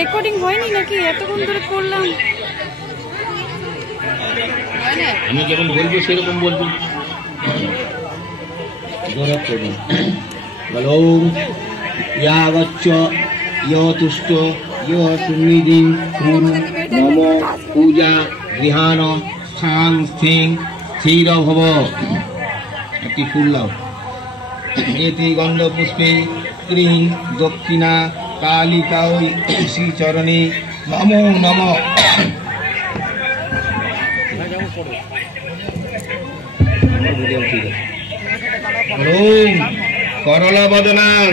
Recording হয়নি নাকি? এতক্ষণ ধরে করলাম। আমি যেমন বলবো সেরকম বলবি। বলো ইয়াবচ্চ ইয় তুষ্ট ইয় সুনিদিন কুরু মম পূজা গৃহাণ স্থান স্থিং স্থির ভব। একটি ফুল দাও। এতে গন্ধ পুষ্পে ক্রিং দক্ষিণা কালিকাই শ্রীচরণে নমো নম। করলা বদনাং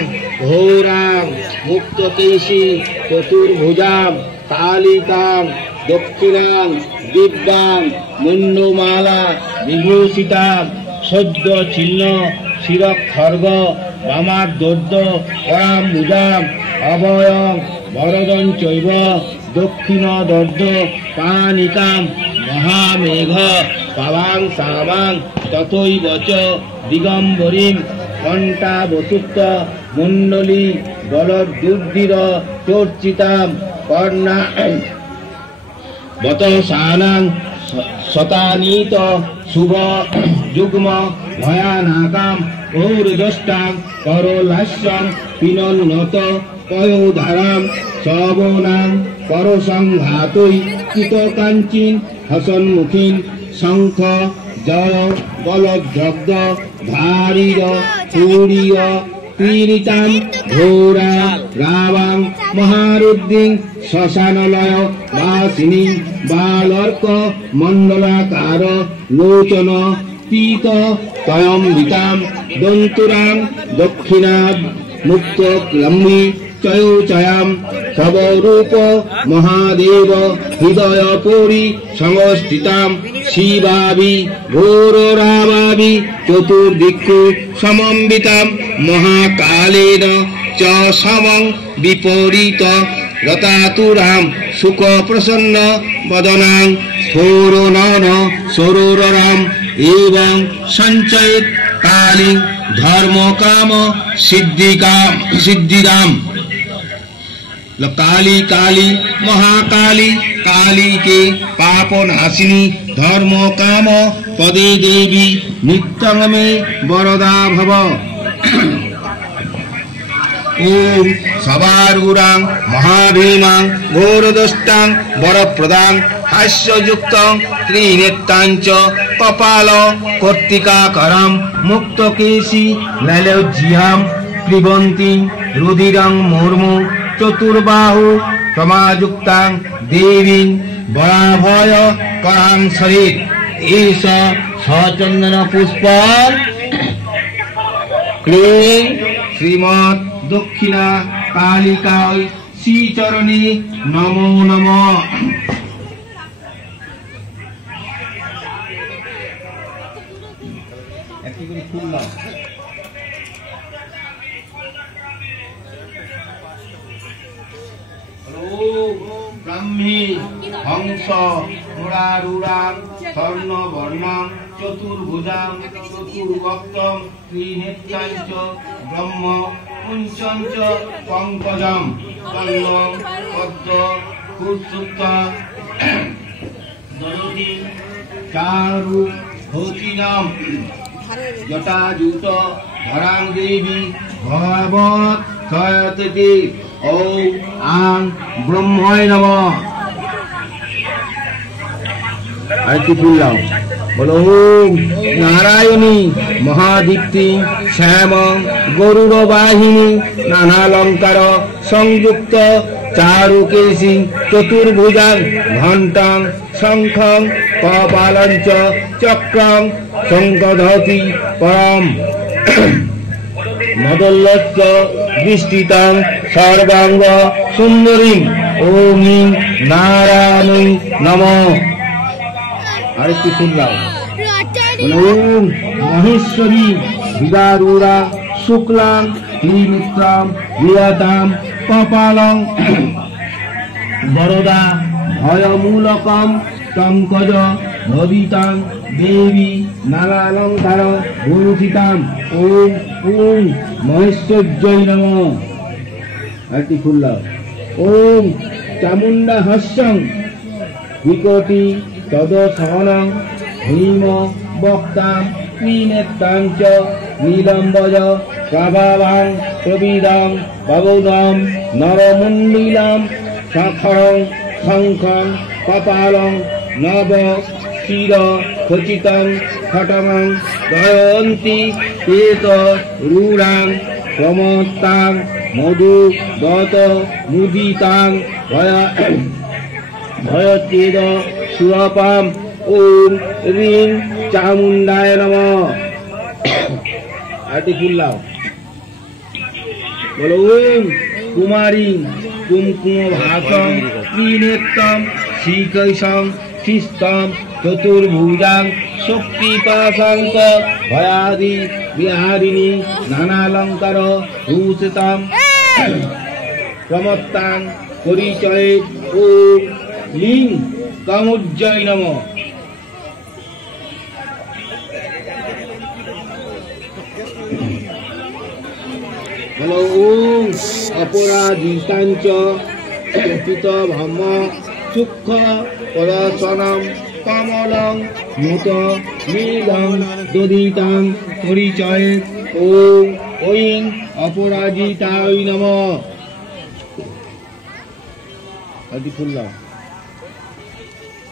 ঘোরাং মুক্ত কেশী চতুর্ভুজাং কালিকাং দক্ষিণাং দিব্যাং মুন্ডমালা বিভূষিতাং সদ্য চিহ্ন শিরখর্গ বামাদ্যোদ্য পরাম্বুজাং অভয়ং বরদং চৈব দক্ষিণ দর্দ পানিকাং মহামেঘ পাবাং সাবাং তথৈব চ দিগম্বরীং কণ্ঠাবসুপ্ত মণ্ডলী বলদুর্দির চর্চিতাম কর্ণা বতসানাং শতানীত শুভ যুগ্ম ভয়ানাকাম ঔরজষ্টাং করলাস্যং পিনন্নত পয়োধারাম শবনাং করসংঘাতৈ কৃতকাঞ্চিন হসন্মুখীন শঙ্খ জয় বলদ্রব্দ ধারির চূড়ীয় ক্রীড়িতাম ঘোরা রাবাং মহারুদ্রিং শ্মশানলয় বাসিনী বালর্ক মণ্ডলাকার লোচন পীত তয়ম্বিতাম দন্তুরাং দক্ষিণাদ মুক্ত ক্লম্বী চয়োচয়াম সবরূপ মহাদেব হৃদয় পুরী সংস্থিতাম শিবাবি ঘোররাবাবি চতুর্দিক্ষু সমম্বিতাম মহাকালেন চ সমং বিপরীত রতাতুরাম সুখ প্রসন্ন বদনাং স্ফোরনন সরোররাম এবং সঞ্চয়িত কালী ধর্ম কাম সিদ্ধিদাম। काली काली महाकाली काली के पापनाशिनी धर्म काम पदे देवी नित्यं मे वरदा भव। ओम सवारूरां महाभीमां घोरदष्टां वरप्रदां हास्ययुक्तं त्रिनेत्रांच कपाल कर्तिकाकरां मुक्तकेशी ललज्जियां क्लिबन्तीं रुधिरं मुर्मु चतुर्बाहु समायुक्तां देवीं बराभय करां शरीर एष सचंदन पुष्प क्लीं श्रीमद् दक्षिणा कालिकाय श्रीचरणे नमो नमः। ब्राह्मी हंस मुरारूरां स्वर्णवर्णां चतुर्भुजां चतुर्वक्त्रं त्रिनेत्रांच ब्रह्म पुंसञ्च पंकजं कन्नं पद्म कुत्सुक्ता दलती चारु होतिनां जटाजुत धरां देवी भगवत् सयतति। ओम आं ब्रह्माय नमः। आरती फुल्लाओ बोलो ओम नारायणी महादीप्ति श्याम गरुड़ वाहिनी नानालंकार संयुक्त चारुकेशी चतुर्भुजां घंटां शंखं कपालंच चक्रं संकधति परम मदल्लस्य विष्टितां सर्वांग सुंदरीं ओम नारायणी नमः। आरती सुनलाओ ओम महेश्वरी विदारूरा शुक्लां त्रिनेत्रां वियतां कपालं वरदा भयमूलकं पंकज নদিতাং দেবী নানালঙ্কার ভূষিতাং ওম ওম মহেশ্বর্যৈ নমঃ। আরতি খুললাম। ওম চামুণ্ডা হস্যং বিকটি তদসহনং ভীম বক্তাং ত্রিনেত্রাং চ নীলম্বজ প্রভাবাং প্রবিদাং বাবুদং নরমণ্ডিলাং শাখরং শঙ্খং কপালং নব শির খচিতং খটমং দয়ন্তি পেত রূঢ়াং প্রমত্তাং মধু দত মুদিতাং ভয়চ্ছেদ সুরপাম। ওম রিং চামুণ্ডায় নমঃ। আরতি খুললাম। বলো ওম কুমারী কুমকুম ভাসং ত্রিনেত্রম শ্রীকৈশং শিস্তম চতুর্ভুজাং শক্তিপাশাঙ্ক ভয়াদি বিহারিণী নানালঙ্কার ভূষিতাম প্রমত্তাং পরিচয়ে ওম লিং কামুজ্জয় নমঃ। বলো ওম অপরাজিতাঞ্চ পিতভম সূক্ষ্ম পদর্শনম কমলং মূত নীলং দদিতাং পরিচয়ে ওম ঐং অপরাজিতায় নমঃ। আদি খুললাম।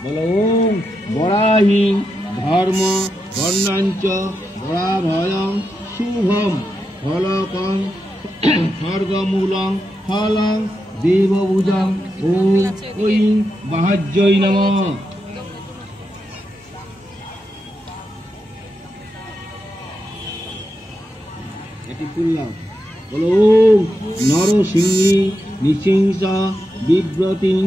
বলো ওম বরাহি ধর্ম বর্ণাঞ্চ বরাভয়ং শুভম ফলকং স্বর্গমূলং ফলং দেবভুজং ওম ঐং বাহাজ্যৈ নমঃ। এটি খুললাম। বলো ওম নরসিংহী নৃসিংহ বিব্রতিং